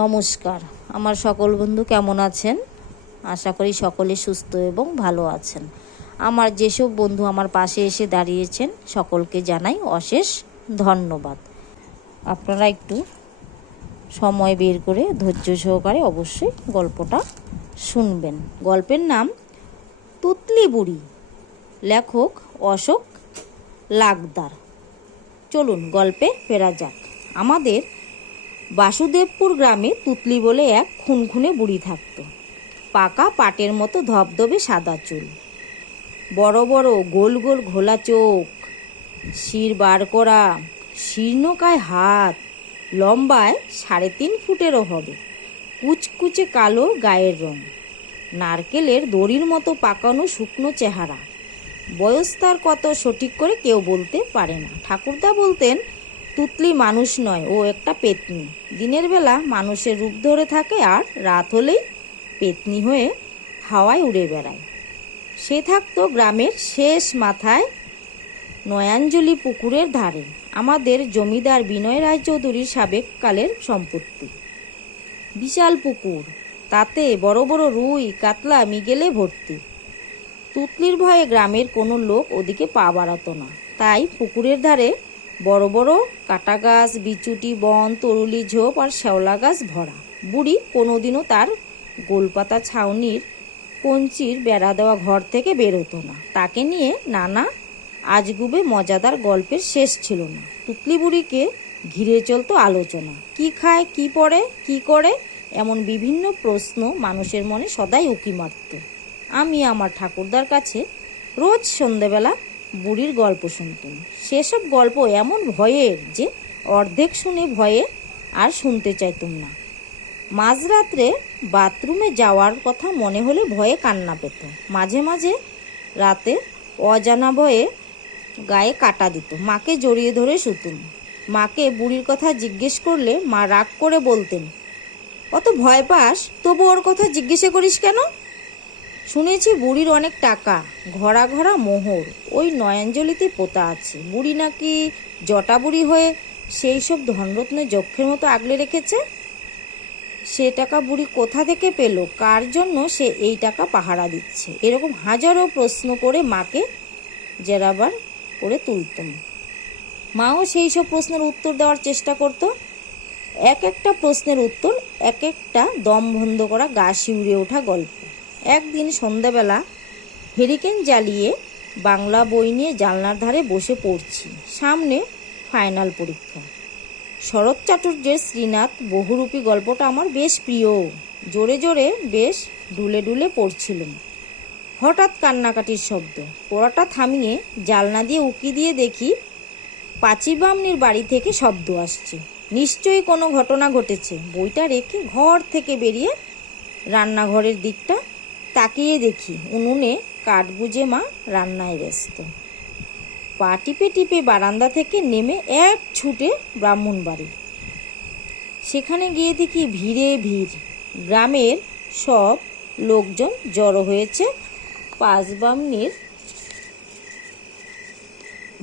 নমস্কার। আমার সকল বন্ধু কেমন আছেন? আশা করি সকলে সুস্থ এবং ভালো আছেন। আমার যেসব বন্ধু আমার পাশে এসে দাঁড়িয়েছেন সকলকে জানাই অশেষ ধন্যবাদ। আপনারা একটু সময় বের করে ধৈর্য সহকারে অবশ্যই গল্পটা শুনবেন। গল্পের নাম তুতলি বুড়ি, লেখক অশোক লাকদার। চলুন গল্পে ফেরা যাক। আমাদের বাসুদেবপুর গ্রামে তুতলি বলে এক খুনখুনে বুড়ি থাকত। পাকা পাটের মতো ধবধবে সাদা চুল, বড় বড় গোল গোল ঘোলা চোখ, শির বার করা শীর্ণকায় হাত, লম্বায় 3.5 ফুটেরও হবে, কুচকুচে কালো গায়ের রং, নারকেলের দড়ির মতো পাকানো শুকনো চেহারা। বয়স তার কত সঠিক করে কেউ বলতে পারে না। ঠাকুরদা বলতেন তুতলি মানুষ নয়, ও একটা পেতনি। দিনের বেলা মানুষের রূপ ধরে থাকে আর রাত হলেই পেতনি হয়ে হাওয়ায় উড়ে বেড়ায়। সে থাকতো গ্রামের শেষ মাথায় নয়াঞ্জলি পুকুরের ধারে। আমাদের জমিদার বিনয় রায়চৌধুরীর সাবেক কালের সম্পত্তি। বিশাল পুকুর, তাতে বড় বড় রুই কাতলা মিগেলে ভর্তি। তুতলির ভয়ে গ্রামের কোনো লোক ওদিকে পা বাড়াতো না। তাই পুকুরের ধারে বড় বড় কাটা গাছ, বিচুটি বন, তরুলি ঝোপ আর শ্যাওলা গাছ ভরা। বুড়ি কোনোদিনও তার গোলপাতা ছাউনির কঞ্চির বেড়া দেওয়া ঘর থেকে বেরোতো না। তাকে নিয়ে নানা আজগুবে মজাদার গল্পের শেষ ছিল না। তুতলি বুড়িকে ঘিরে চলতো আলোচনা। কি খায়, কি পড়ে, কি করে, এমন বিভিন্ন প্রশ্ন মানুষের মনে সদাই উকি মারত। আমি আমার ঠাকুরদার কাছে রোজ সন্ধেবেলা বুড়ির গল্প শুনতাম। সেসব গল্প এমন ভয়ের যে অর্ধেক শুনে ভয়ে আর শুনতে চাইতুম না। মাঝরাত্রে বাথরুমে যাওয়ার কথা মনে হলে ভয়ে কান্না পেত। মাঝে মাঝে রাতে অজানা ভয়ে গায়ে কাটা দিত। মাকে জড়িয়ে ধরে শুতুম। মাকে বুড়ির কথা জিজ্ঞেস করলে মা রাগ করে বলতেন, অত ভয় পাস, তবু ওর কথা জিজ্ঞেস করিস কেন? শুনেছি বুড়ির অনেক টাকা, ঘরা ঘরা মোহর ওই নয়াঞ্জলিতে পোতা আছে। বুড়ি নাকি জটা বুড়ি হয়ে সেই সব ধনরত্নে যক্ষের মতো আগলে রেখেছে। সে টাকা বুড়ি কোথা থেকে পেল, কার জন্য সে এই টাকা পাহারা দিচ্ছে, এরকম হাজারো প্রশ্ন করে মাকে জেরাবার করে তুলতাম। মাও সেই সব প্রশ্নের উত্তর দেওয়ার চেষ্টা করত। এক একটা প্রশ্নের উত্তর এক একটা দম বন্ধ করা, গা শিউরে ওঠা গল্প। একদিন সন্ধ্যাবেলা হেরিকেন জ্বালিয়ে বাংলা বই নিয়ে জানলার ধারে বসে পড়ছি। সামনে ফাইনাল পরীক্ষা। শরৎ চাটুর্যের শ্রীনাথ বহুরূপী গল্পটা আমার বেশ প্রিয়। জোরে জোরে বেশ ডুলে ডুলে পড়ছিলাম। হঠাৎ কান্নাকাটির শব্দ। পড়াটা থামিয়ে জানলা দিয়ে উকি দিয়ে দেখি পাচিবামনির বাড়ি থেকে শব্দ আসছে। নিশ্চয়ই কোনো ঘটনা ঘটেছে। বইটা রেখে ঘর থেকে বেরিয়ে রান্নাঘরের দিকটা তাকিয়ে দেখি উনুনে কাঠ গুজে মা রান্নায় ব্যস্ত। পা টিপে টিপে বারান্দা থেকে নেমে এক ছুটে ব্রাহ্মণ বাড়ি। সেখানে গিয়ে দেখি ভিড়ে ভিড়। গ্রামের সব লোকজন জড়ো হয়েছে পাঁচবামনির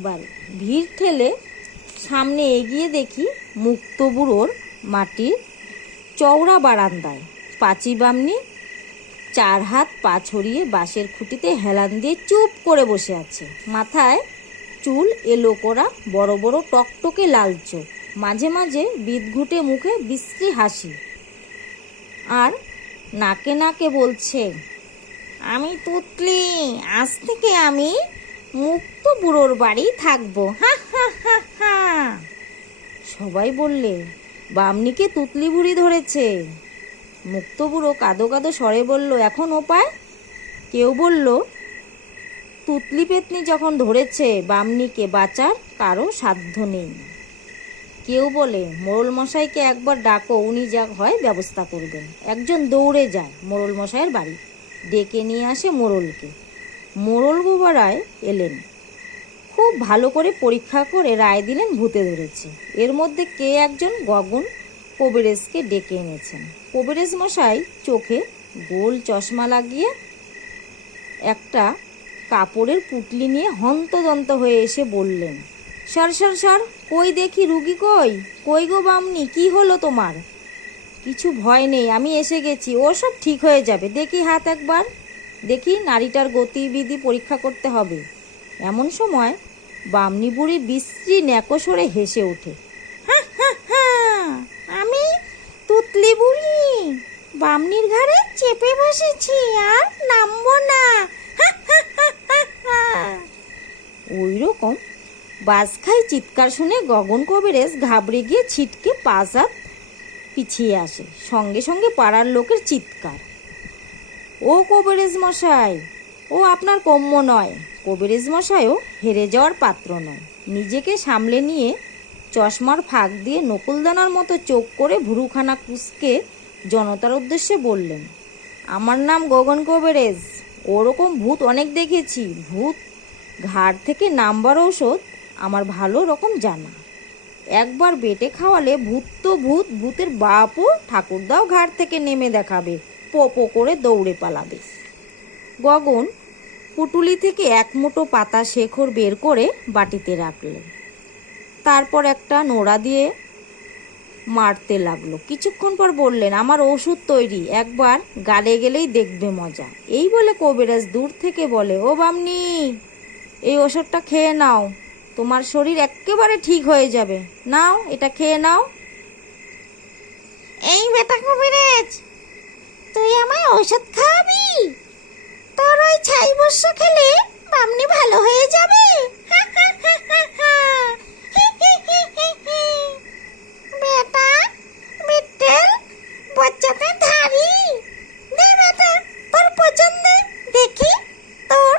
বাড়ি। ভিড় ঠেলে সামনে এগিয়ে দেখি মুক্ত বুড়োর মাটির চওড়া বারান্দায় পাচিবামনি 4 হাত পা ছড়িয়ে বাঁশের খুঁটিতে হেলান দিয়ে চুপ করে বসে আছে। মাথায় চুল এলো করা, বড় বড় টকটকে লাল চোখ, মাঝে মাঝে বিদঘুটে মুখে বিশ্রী হাসি, আর নাকে নাকে বলছে, আমি তুতলি, আজ থেকে আমি মুক্ত বুড়োর বাড়ি থাকবো, হা হা হা হা। সবাই বললে, বামনিকে তুতলি বুড়ি ধরেছে। মুক্ত বুড়ো কাঁদো কাঁদো স্বরে বলল, এখন উপায়? কেউ বলল, তুতলি পেতনি যখন ধরেছে, বামনিকে বাঁচার কারো সাধ্য নেই। কেউ বলে, মোড়ল মশাইকে একবার ডাকো, উনি যা হয় ব্যবস্থা করবেন। একজন দৌড়ে যায় মোড়ল মশাইয়ের বাড়ি, ডেকে নিয়ে আসে মোড়লকে। মোড়ল গোবারায় এলেন, খুব ভালো করে পরীক্ষা করে রায় দিলেন ভূতে ধরেছে। এর মধ্যে কে একজন গগন কবিরেজকে ডেকে এনেছেন। কবিরেজ মশাই চোখে গোল চশমা লাগিয়ে একটা কাপড়ের পুটলি নিয়ে হন্তদন্ত হয়ে এসে বললেন, সর সর সর, কই দেখি রুগী কই, কই গো বামনি, কি হলো তোমার? কিছু ভয় নেই, আমি এসে গেছি, ও সব ঠিক হয়ে যাবে। দেখি হাত একবার, দেখি নাড়িটার গতিবিধি পরীক্ষা করতে হবে। এমন সময় বামনি বুড়ি বিশ্রী ন্যাকো সরে হেসে ওঠে। আমি তুতলি বুড়ি বামনির ঘাড়ে চেপে বসেছি, আর নামবো না। ওই রকম বাজখাই চিৎকার শুনে গগন কবিরাজ ঘাবড়ে গিয়ে ছিটকে 5 হাত পিছিয়ে আসে। সঙ্গে সঙ্গে পাড়ার লোকের চিৎকার, ও কবিরাজ মশাই, ও আপনার কম্য নয়। কবিরাজ মশাইও হেরে যাওয়ার পাত্র নয়। নিজেকে সামলে নিয়ে চশমার ফাঁক দিয়ে নকুলদানার মতো চোখ করে ভুরুখানা কুঁচকে জনতার উদ্দেশ্যে বললেন, আমার নাম গগন কবিরাজ। ওরকম ভূত অনেক দেখেছি। ভূত ঘাড় থেকে নামবার ঔষধ আমার ভালো রকম জানা। একবার বেটে খাওয়ালে ভূত তো ভূত, ভূতের বাপও ঠাকুরদাও ঘাড় থেকে নেমে দেখাবে, পো করে দৌড়ে পালাবে। গগন পুটুলি থেকে 1 মুঠো পাতা শেখর বের করে বাটিতে রাখলেন। তারপর একটা নোড়া দিয়ে মারতে লাগলো। কিছুক্ষণ পর বললেন, আমার ওষুধ তৈরি, একবার গালে গেলেই দেখবে মজা। এই বলে কবিরাজ দূর থেকে বলে, ও বামনি, এই ওষুধটা খেয়ে নাও, তোমার শরীর একেবারে ঠিক হয়ে যাবে। নাও, এটা খেয়ে নাও। এই বেটা কবিরাজ, তুই আমায় ওষুধ খাওয়াবি? তোর ওই ছাই বস্য খেলে বামনি ভালো হয়ে যাবে? বেটা বিট্টেল, বাচ্চাতে ধারি দে বেটা, তোর পছন্দ দেখি, তোর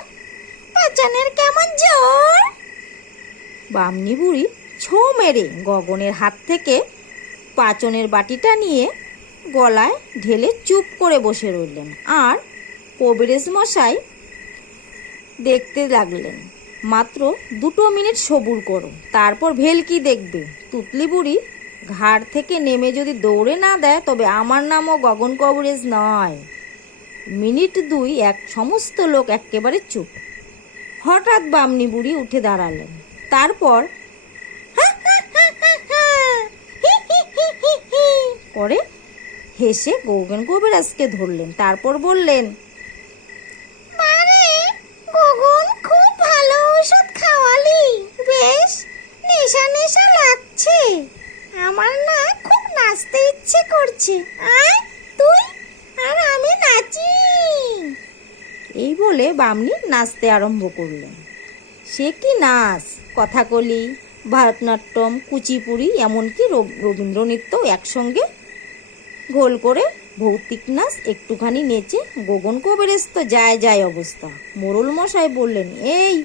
পাচনের কেমন জোর। বামনি বুড়ি ছো মেরে গগনের হাত থেকে পাচনের বাটিটা নিয়ে গলায় ঢেলে চুপ করে বসে রইলেন। আর কবিরাজ মশাই দেখতে লাগলেন, মাত্র 2 মিনিট সবুর করো, তারপর ভেলকি দেখবে। তুতলি বুড়ি ঘাড় থেকে নেমে যদি দৌড়ে না দেয়, তবে আমার নামও গগন কবিরাজ নয়। মিনিট 2 সমস্ত লোক একেবারে চুপ। হঠাৎ বামনি বুড়ি উঠে দাঁড়ালেন। তারপর করে হেসে গগন কবিরাজকে ধরলেন। তারপর বললেন, মারে গগন, খুব ভালো ওষুধ খাওয়ালি, বেশ নেশা নেশা লাগছে। আমার না খুব নাচতে ইচ্ছে করছে, আয় তুই আর আমি নাচি। এই বলে বামনি নাচতে আরম্ভ করলেন। সে কি নাচ! কথাকলি, ভারতনাট্যম, কুচিপুড়ি, এমনকি রবীন্দ্র নৃত্য একসঙ্গে গোল করে ভৌতিক নাচ একটুখানি নেচে গগন কবিরাজ তো যায় অবস্থা। মোড়ল মশাই বললেন, এই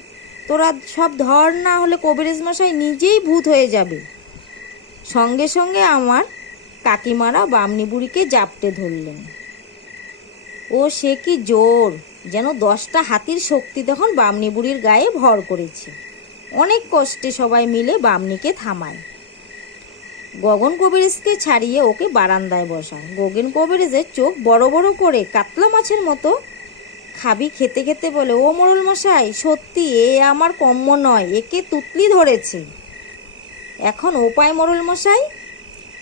তোরা সব ধর, না হলে কবিরাজ মশাই নিজেই ভূত হয়ে যাবে। সঙ্গে সঙ্গে আমার কাকিমারা বামনি বুড়িকে জাপটে ধরলেন। ও সে কি জোর! যেন 10টা হাতির শক্তি তখন বামনি বুড়ির গায়ে ভর করেছে। অনেক কষ্টে সবাই মিলে বামনিকে থামায়। গগন কবিরাজকে ছাড়িয়ে ওকে বারান্দায় বসায়। গগন কবিরাজের চোখ বড় বড় করে কাতলা মাছের মতো খাবি খেতে খেতে বলে, ও মোড়ল মশাই, সত্যি এ আমার কম্য নয়, একে তুতলি ধরেছে। এখন উপায় মোড়ল মশাই?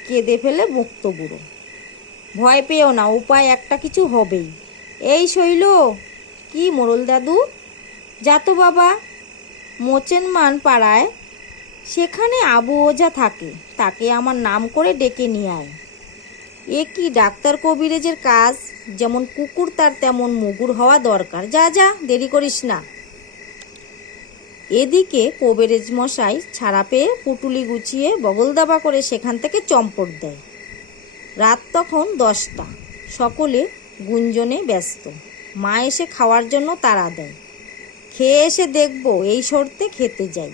কেঁদে ফেলে মুক্ত বুড়ো। ভয় পেও না, উপায় একটা কিছু হবেই। এই শৈল, কি মোড়ল দাদু? যা তো বাবা, মোচেনমান পাড়ায়, সেখানে আবু ওঝা থাকে, তাকে আমার নাম করে ডেকে নিয়ে আয়। এ কি ডাক্তার কবিরাজের কাজ, যেমন কুকুর তার তেমন মুগুর হওয়া দরকার। যা যা, দেরি করিস না। এদিকে কবিরাজ মশাই ছাড়া পেয়ে পুটুলি গুছিয়ে বগল দাবা করে সেখান থেকে চম্পট দেয়। রাত তখন 10টা। সকলে গুঞ্জনে ব্যস্ত। মা এসে খাওয়ার জন্য তাড়া দেয়। খেয়ে এসে দেখব, এই শর্তে খেতে যাই।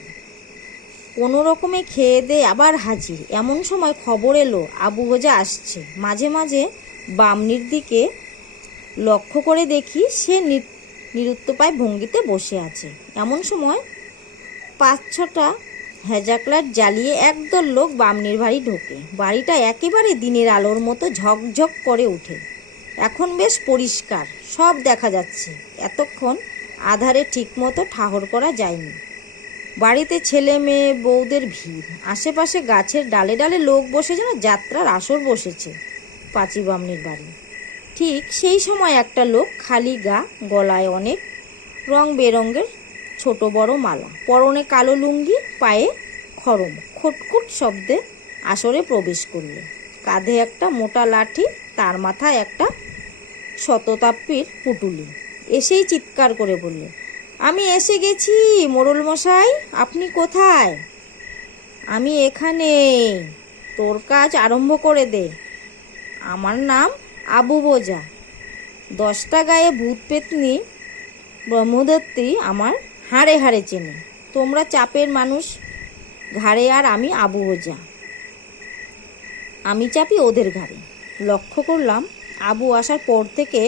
কোনো রকমে খেয়ে দিয়ে আবার হাজির। এমন সময় খবর এলো আবু ওঝা আসছে। মাঝে মাঝে বামনির দিকে লক্ষ্য করে দেখি সে নিরুত্তপায় ভঙ্গিতে বসে আছে। এমন সময় 5-6টা হেজাক লাইট জ্বালিয়ে একদল লোক বামনির বাড়ি ঢোকে। বাড়িটা একেবারে দিনের আলোর মতো ঝকঝক করে ওঠে। এখন বেশ পরিষ্কার, সব দেখা যাচ্ছে। এতক্ষণ আধারে ঠিকমতো ঠাহর করা যায়নি। বাড়িতে ছেলে মেয়ে বউদের ভিড়। আশেপাশে গাছের ডালে ডালে লোক বসে যেন যাত্রার আসর বসেছে। পাঁচি বামনির বাড়ি। ঠিক সেই সময় একটা লোক খালি গা, গলায় অনেক রং বেরঙের ছোট বড় মালা, পরনে কালো লুঙ্গি, পায়ে খড়ম, খুটখুট শব্দে আসরে প্রবেশ করলে। কাঁধে একটা মোটা লাঠি, তার মাথায় একটা শততাপ্পির পুটুলি। এসেই চিৎকার করে বললে, আমি এসে গেছি মোড়ল মশাই, আপনি কোথায়? আমি এখানে, তোর কাজ আরম্ভ করে দে। আমার নাম আবু বোজা, 10টা গায়ে ভূত পেতনি ব্রহ্মদত্তী আমার হাড়ে হাড়ে চেনে। তোমরা চাপের মানুষ ঘাড়ে, আর আমি আবু বোজা, আমি চাপি ওদের ঘাড়ে। লক্ষ্য করলাম আবু আসার পর থেকে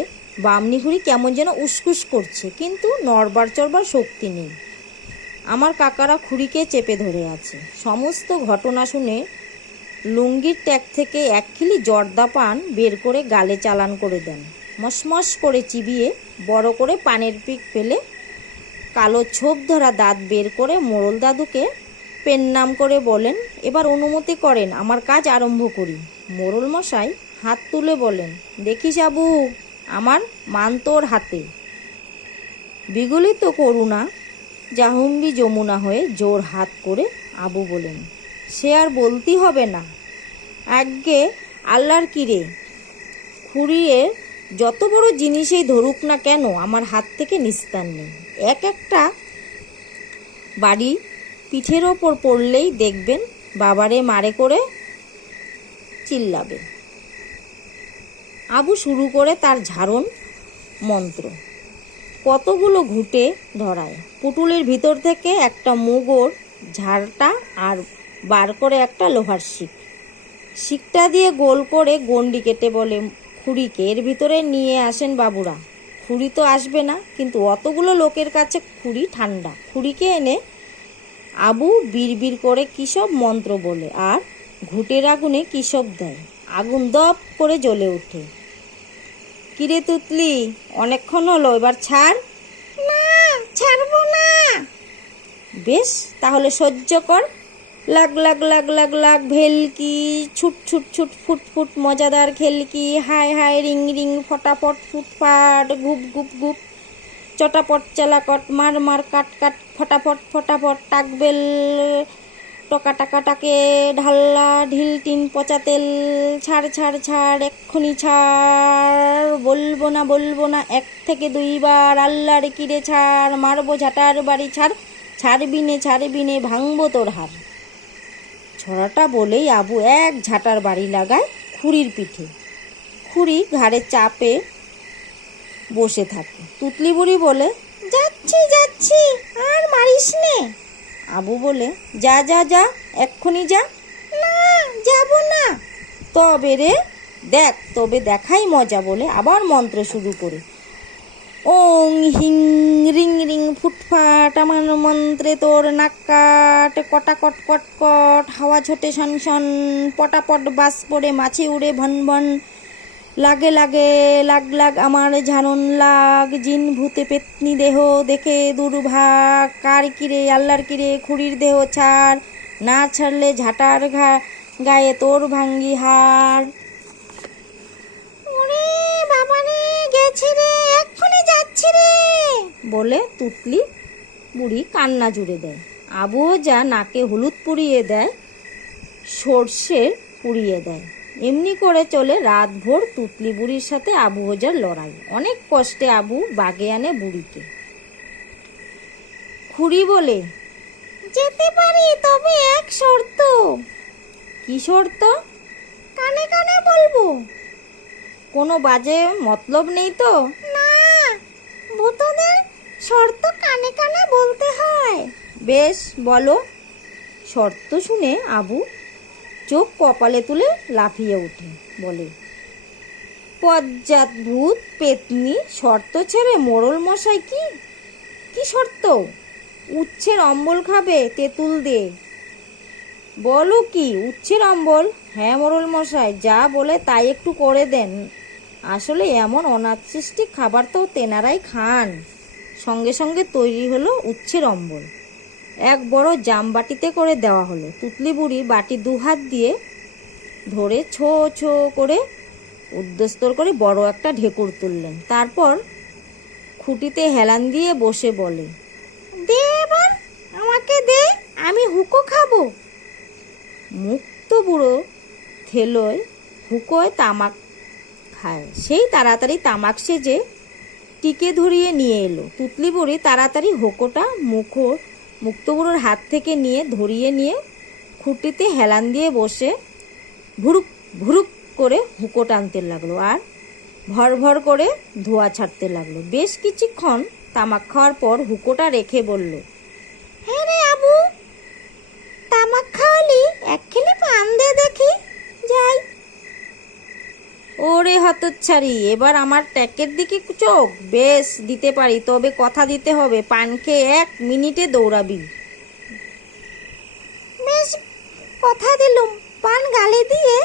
বামনি ঘুড়ি কেমন যেন উসকুস করছে, কিন্তু নড়বার চড়বার শক্তি নেই। আমার কাকারা খুড়িকে চেপে ধরে আছে। সমস্ত ঘটনা শুনে লুঙ্গির ট্যাগ থেকে 1 খিলি জর্দা পান বের করে গালে চালান করে দেন। মশমশ করে চিবিয়ে বড় করে পানের পিক ফেলে কালো ছোপ ধরা দাঁত বের করে মোড়ল দাদুকে পেন নাম করে বলেন, এবার অনুমতি করেন আমার কাজ আরম্ভ করি। মোড়ল মশাই হাত তুলে বলেন, দেখিস আবু, আমার মান তোর হাতে। বিগলিত করুণা জাহ্নবী যমুনা হয়ে জোর হাত করে আবু বলেন, সে আর বলতেই হবে না। আজ্ঞে আল্লাহর কিরে, খুঁড়িয়ে যত বড় জিনিসেই ধরুক না কেন আমার হাত থেকে নিস্তার নেই। একটা বাড়ি পিঠের ওপর পড়লেই দেখবেন বাবারে মারে করে চিল্লাবে। আবু শুরু করে তার ঝাড়ন মন্ত্র। কতগুলো ঘুঁটে ধরায়, পুটুলির ভিতর থেকে একটা মুগর ঝাড়টা আর বার করে একটা লোহার শিক। শিকটা দিয়ে গোল করে গন্ডি কেটে বলে খুড়িকে, এর ভিতরে নিয়ে আসেন বাবুরা। খুড়ি তো আসবে না, কিন্তু অতগুলো লোকের কাছে খুড়ি ঠান্ডা। খুড়িকে এনে আবু বিড়বিড় করে কী সব মন্ত্র বলে, আর ঘুঁটের আগুনে কী সব দেয়। আগুন দপ করে জ্বলে ওঠে। কিরে তুতলি, অনেকক্ষণ হলো, এবার ছাড়। না, ছাড়বো না। বেশ, তাহলে সহ্য কর। লাগ লাগ লাগ লাগ লাগ ভেলকি, ছুট ছুট ছুট ফুট ফুট মজাদার খেলকি, হাই হাই রিং রিং, ফটাফট ফুটফাট, গুপ গুপ গুপ, চটাপট চালাকট, মার মার কাট কাট, ফটাফট ফটাফট, টাকবেল টকা টাকা টাকে, ঢাল্লা ঢিল টিন পচা তেল, ছাড় ছাড় ছাড়, এক্ষুনি ছাড়, বলবো না 1 থেকে 2 বার, আল্লাহর কিরে ছাড়, মারবো ঝাঁটার বাড়ি, ছাড়, ছাড়বি নে ভাঙবো তোর হাড়। ছড়াটা বলেই আবু এক ঝাঁটার বাড়ি লাগায় খুড়ির পিঠে। খুড়ি ঘাড়ে চাপে বসে থাকে। তুতলি বুড়ি বলে, যাচ্ছি, আর মারিস নে। আবু বলে, যা যা যা, এক্ষুনি যা। না, যাব না। তবে রে দেখ, তবে দেখাই মজা বলে আবার মন্ত্র শুরু করে, ওং হিং রিং রিং ফুটফাট, আমার মন্ত্রে তোর নাক কাট, কটাকট কটকট, হাওয়া ছোটে শনশন, পটাপট বাস পড়ে মাছি উড়ে ভন ভন, লাগে লাগে লাগ লাগ আমার ঝাড়ন লাগ, জিন ভূতে পেতনি দেহ দেখে দুর্ভাগ, কার কিরে আল্লাহর কিরে, খুঁড়ির দেহ ছাড়, না ছাড়লে ঝাঁটার গায়ে তোর ভাঙ্গি হাড়। ওরে বাবারে, গেছে রে, এক্ষুনি যাচ্ছি রে বলে তুতলি বুড়ি কান্না জুড়ে দেয়। আবুও যা নাকে হলুদ পুড়িয়ে দেয়, সর্ষে পুড়িয়ে দেয়। এমনি করে চলে রাত ভোর তুতলি বুড়ির সাথে আবু হোজার লড়াই। অনেক কষ্টে আবু বাগে আনে বুড়িকে। খুড়ি বলে, যেতে পারি, তবে এক শর্ত। কি শর্ত? কানে কানে বলবো। কোনো বাজে মতলব নেই তো? না, ভূতদের শর্ত কানে কানে বলতে হয়। বেশ, বলো। শর্ত শুনে আবু চোখ কপালে তুলে লাফিয়ে ওঠে, বলে, পজ্জাত ভূত পেতনি, শর্ত ছেড়ে মোড়ল মশাই কি শর্ত? উচ্ছের অম্বল খাবে, তেঁতুল দে। বলো কি, উচ্ছের অম্বল? হ্যাঁ মোড়ল মশাই, যা বলে তাই একটু করে দেন। আসলে এমন অনাসৃষ্টি খাবার তো তেনারাই খান। সঙ্গে সঙ্গে তৈরি হলো উচ্ছের অম্বল। এক বড় জাম বাটিতে করে দেওয়া হলো। তুতলি বুড়ি বাটি 2 হাত দিয়ে ধরে ছো ছো করে উদ্যস্তর করে বড় একটা ঢেকুর তুললেন। তারপর খুঁটিতে হেলান দিয়ে বসে বলে, দে এবার আমাকে দে, আমি হুঁকো খাবো। মুক্ত বুড়ো থেলোয় হুঁকোয় তামাক খায়। সেই তাড়াতাড়ি তামাক সেজে টিকে ধরিয়ে নিয়ে এলো। তুতলি বুড়ি তাড়াতাড়ি হুঁকোটা মুক্ত বুড়োর হাত থেকে নিয়ে ধরিয়ে নিয়ে খুঁটিতে হেলান দিয়ে বসে ভুরুক ভুরুক করে হুঁকো টানতে লাগলো আর ভর ভর করে ধোঁয়া ছাড়তে লাগলো। বেশ কিছুক্ষণ তামাক খাওয়ার পর হুঁকোটা রেখে বলল, হ্যাঁ রে আবু, তামাক খাওয়ালি একখানি পান দে দেখি যাই। ওরে হতচ্ছাড়ি, এবার আমার ট্যাকের দিকে চোখ? বেশ দিতে পারি, তবে কথা দিতে হবে পান খেয়ে 1 মিনিটে দৌড়াবি। বেশ, কথা দিলুম। পান গালে দিয়ে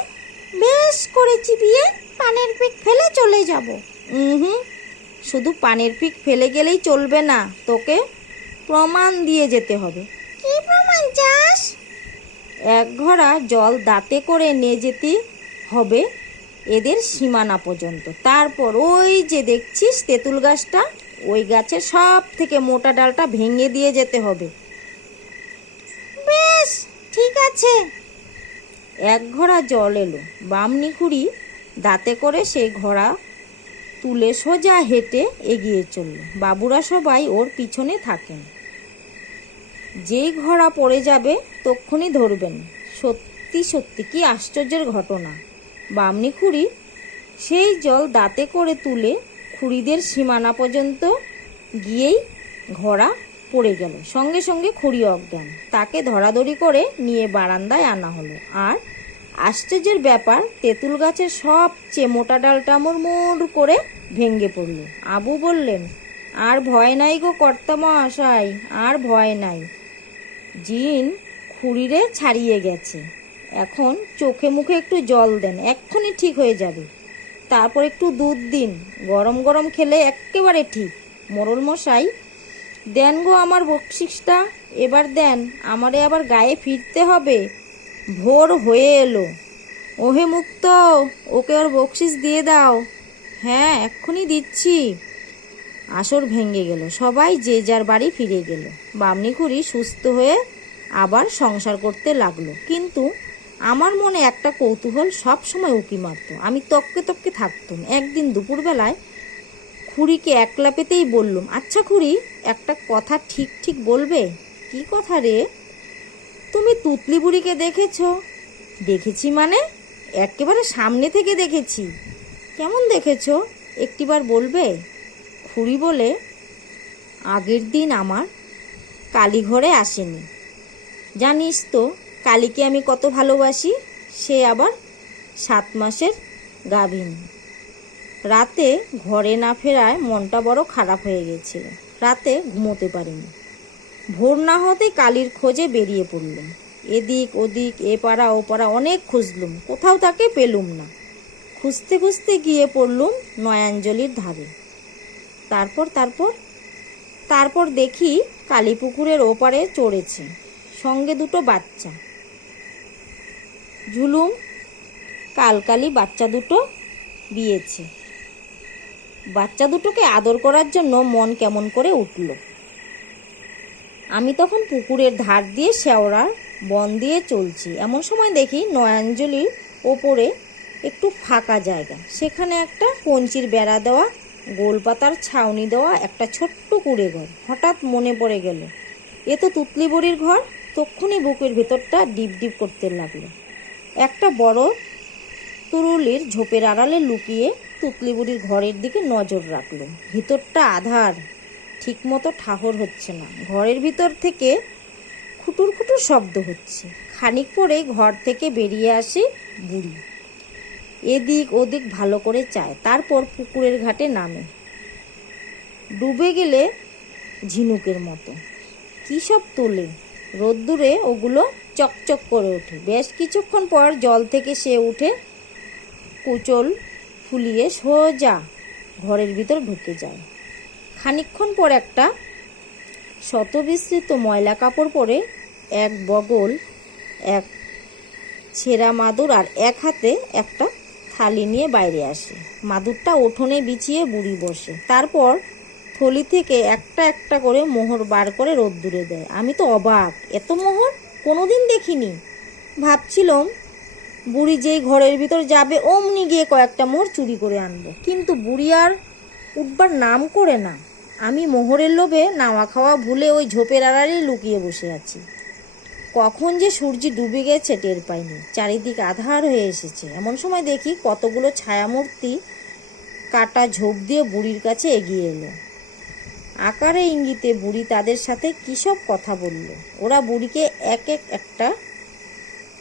বেশ করে চিবিয়ে পানের পিক ফেলে চলে যাব। শুধু পানের পিক ফেলে গেলেই চলবে না, তোকে প্রমাণ দিয়ে যেতে হবে। কি প্রমাণ চাস? 1 ঘড়া জল দাঁতে করে নিয়ে যেতে হবে এদের সীমানা পর্যন্ত। তারপর ওই যে দেখছিস তেঁতুল গাছটা, ওই গাছের সব থেকে মোটা ডালটা ভেঙে দিয়ে যেতে হবে। বেশ, ঠিক আছে। 1 ঘড়া জল এলো। বামনি খুঁড়ি দাঁতে করে সেই ঘড়া তুলে সোজা হেঁটে এগিয়ে চলল। বাবুরা সবাই ওর পিছনে থাকেন। যেই ঘড়া পড়ে যাবে তক্ষুনি ধরবেন। সত্যি সত্যি কি আশ্চর্যের ঘটনা! বামনি খুঁড়ি সেই জল দাঁতে করে তুলে খুঁড়িদের সীমানা পর্যন্ত গিয়েই ঘড়া পড়ে গেল। সঙ্গে সঙ্গে খুঁড়ি অজ্ঞান। তাকে ধরাধরি করে নিয়ে বারান্দায় আনা হলো। আর আশ্চর্যের ব্যাপার, তেঁতুল গাছের সবচেয়ে মোটা ডালটা মুড়মুড় করে ভেঙে পড়ল। আবু বললেন, আর ভয় নাই গো কর্তা মহাশয়, আর ভয় নাই। জিন খুঁড়িরে ছাড়িয়ে গেছে। এখন চোখে মুখে একটু জল দেন, এক্ষুনি ঠিক হয়ে যাবে। তারপর একটু দুধ দিন, গরম গরম খেলে একেবারে ঠিক। মোড়ল মশাই, দেন গো আমার বকশিসটা, এবার দেন, আমারে আবার গায়ে ফিরতে হবে। ভোর হয়ে এলো। ওহে মুক্ত, ওকে ওর বকশিস দিয়ে দাও। হ্যাঁ, এক্ষুনি দিচ্ছি। আসর ভেঙে গেল। সবাই যে যার বাড়ি ফিরে গেল। বামনি খুঁড়ি সুস্থ হয়ে আবার সংসার করতে লাগলো। কিন্তু আমার মনে একটা কৌতূহল সব সময় উকি মারত। আমি তককে তককে থাকতাম। একদিন দুপুরবেলায় খুঁড়িকে একলা পেতেই বললুম, আচ্ছা খুঁড়ি, একটা কথা ঠিক ঠিক বলবে? কি কথা রে? তুমি তুতলি বুড়িকে দেখেছ? দেখেছি মানে? একেবারে সামনে থেকে দেখেছি। কেমন দেখেছ? একটিবার বলবে? খুঁড়ি বলে, আগের দিন আমার কালী ঘরে আসেনি। জানিস তো কালীকে আমি কত ভালোবাসি। সে আবার 7 মাসের গাভীন। রাতে ঘরে না ফেরায় মনটা বড় খারাপ হয়ে গেছিল। রাতে ঘুমোতে পারিনি। ভোর না হতে কালীর খোঁজে বেরিয়ে পড়লুম। এদিক ওদিক, এ পাড়া ও পাড়া অনেক খুঁজলুম, কোথাও তাকে পেলুম না। খুঁজতে খুঁজতে গিয়ে পড়লুম নয়াঞ্জলির ধারে। তারপর দেখি কালীপুকুরের ওপারে চড়েছে, সঙ্গে 2 বাচ্চা। ঝুলুম কালকালি বাচ্চা 2 বিয়েছে। বাচ্চা 2টোকে আদর করার জন্য মন কেমন করে উঠল। আমি তখন পুকুরের ধার দিয়ে শেওড়ার বন দিয়ে চলছি। এমন সময় দেখি নয়াঞ্জলির ওপরে একটু ফাঁকা জায়গা, সেখানে একটা কঞ্চির বেড়া দেওয়া, গোলপাতার ছাউনি দেওয়া একটা ছোট্ট কুঁড়ে ঘর। হঠাৎ মনে পড়ে গেল, এ তো তুতলি বুড়ির ঘর। তক্ষুনি বুকের ভেতরটা ডিপ ডিপ করতে লাগলো। একটা বড় তুরুলির ঝোপের আড়ালে লুকিয়ে তুতলি বুড়ির ঘরের দিকে নজর রাখলো। ভিতরটা আধার, ঠিক মতো ঠাহর হচ্ছে না। ঘরের ভিতর থেকে খুটুর খুটুর শব্দ হচ্ছে। খানিক পরেই ঘর থেকে বেরিয়ে আসে বুড়ি। এদিক ওদিক ভালো করে চায়, তারপর পুকুরের ঘাটে নামে। ডুবে গেলে ঝিনুকের মতো কী সব তোলে। রোদ্দুরে ওগুলো চকচক করে ওঠে। বেশ কিছুক্ষণ পর জল থেকে সে উঠে কুচল ফুলিয়ে সোজা ঘরের ভিতর ঢুকে যায়। খানিকক্ষণ পর একটা শতবিস্তৃত ময়লা কাপড় পরে, এক বগল, এক ছেঁড়া মাদুর আর এক হাতে একটা থালি নিয়ে বাইরে আসে। মাদুরটা উঠোনে বিছিয়ে বুড়ি বসে। তারপর থলি থেকে একটা একটা করে মোহর বার করে রোদ্দুরে দেয়। আমি তো অবাক, এত মোহর কোনোদিন দেখিনি। ভাবছিলাম বুড়ি যেই ঘরের ভিতর যাবে অমনি গিয়ে কয়েকটা মোহর চুরি করে আনবো, কিন্তু বুড়ি আর উঠবার নাম করে না। আমি মোহরের লোভে নাওয়া খাওয়া ভুলে ওই ঝোপের আড়ালেই লুকিয়ে বসে আছি। কখন যে সূর্য ডুবে গেছে টের পাইনি। চারিদিক আধার হয়ে এসেছে। এমন সময় দেখি কতগুলো ছায়ামূর্তি কাটা ঝোপ দিয়ে বুড়ির কাছে এগিয়ে এলো। আকারে ইঙ্গিতে বুড়ি তাদের সাথে কী সব কথা বলল। ওরা বুড়িকে এক একটা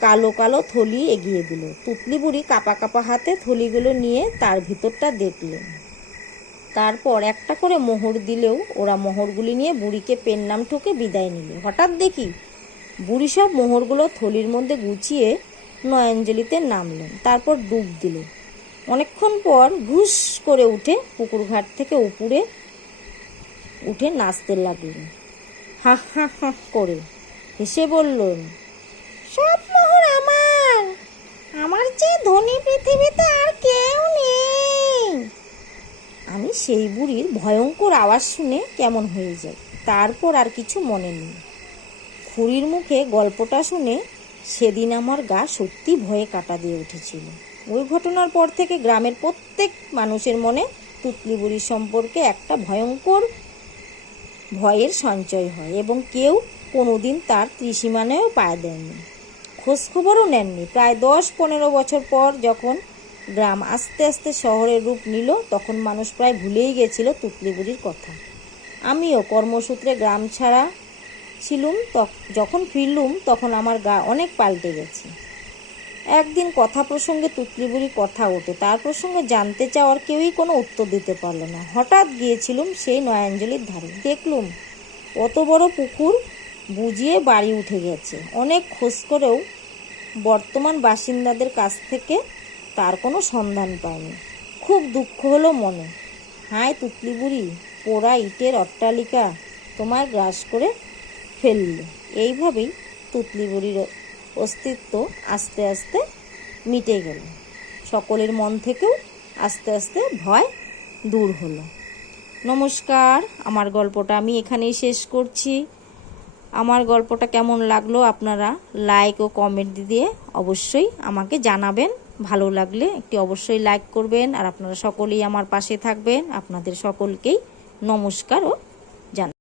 কালো কালো থলি এগিয়ে দিল। তুতলি বুড়ি কাপা কাপা হাতে থলিগুলো নিয়ে তার ভিতরটা দেখলেন। তারপর একটা করে মোহর দিলেও ওরা মোহরগুলি নিয়ে বুড়িকে পেন নাম ঠুকে বিদায় নিল। হঠাৎ দেখি বুড়ি সব মোহরগুলো থলির মধ্যে গুছিয়ে নয়নজলিতে নামলেন। তারপর ডুব দিল। অনেকক্ষণ পর ঘুষ করে উঠে পুকুর ঘাট থেকে উপরে উঠে নাচতে লাগলেন। হা হা হা করে হেসে বললেন, সব মোহর আমার, আমার চেয়ে ধনী পৃথিবীতে আর কেউ নেই। আমি সেই বুড়ির ভয়ঙ্কর আওয়াজ শুনে কেমন হয়ে যাই। তারপর আর কিছু মনে নেই। খুড়ির মুখে গল্পটা শুনে সেদিন আমার গা সত্যি ভয়ে কাটা দিয়ে উঠেছিল। ওই ঘটনার পর থেকে গ্রামের প্রত্যেক মানুষের মনে তুতলি বুড়ির সম্পর্কে একটা ভয়ঙ্কর ভয়ের সঞ্চয় হয় এবং কেউ কোনোদিন তার ত্রিসীমানায়ও পায়ে দেননি, খোঁজখবরও নেননি। প্রায় 10-15 বছর পর যখন গ্রাম আস্তে আস্তে শহরের রূপ নিল, তখন মানুষ প্রায় ভুলেই গেছিল তুতলি বুড়ির কথা। আমিও কর্মসূত্রে গ্রাম ছাড়া ছিলুম। যখন ফিরলুম তখন আমার গা অনেক পাল্টে গেছে। একদিন কথা প্রসঙ্গে তুতলি বুড়ির কথা ওঠে। তার প্রসঙ্গে জানতে চাওয়ার কেউই কোনো উত্তর দিতে পারল না। হঠাৎ গিয়েছিলুম সেই নয়নজলির ধারে। দেখলুম অত বড় পুকুর বুঝিয়ে বাড়ি উঠে গেছে। অনেক খোঁজ করেও বর্তমান বাসিন্দাদের কাছ থেকে তার কোনো সন্ধান পায়নি। খুব দুঃখ হলো মনে। হায় তুতলি বুড়ি, পোড়া ইটের অট্টালিকা তোমায় গ্রাস করে ফেলল। এইভাবেই তুতলি বুড়ির অস্তিত্ব আস্তে আস্তে মিটে গেল। সকলের মন থেকেও আস্তে আস্তে ভয় দূর হলো। নমস্কার, আমার গল্পটা আমি এখানেই শেষ করছি। আমার গল্পটা কেমন লাগলো আপনারা লাইক ও কমেন্ট দিয়ে অবশ্যই আমাকে জানাবেন। ভালো লাগলে একটি অবশ্যই লাইক করবেন। আর আপনারা সকলেই আমার পাশে থাকবেন। আপনাদের সকলকেই নমস্কার ও জানাবেন।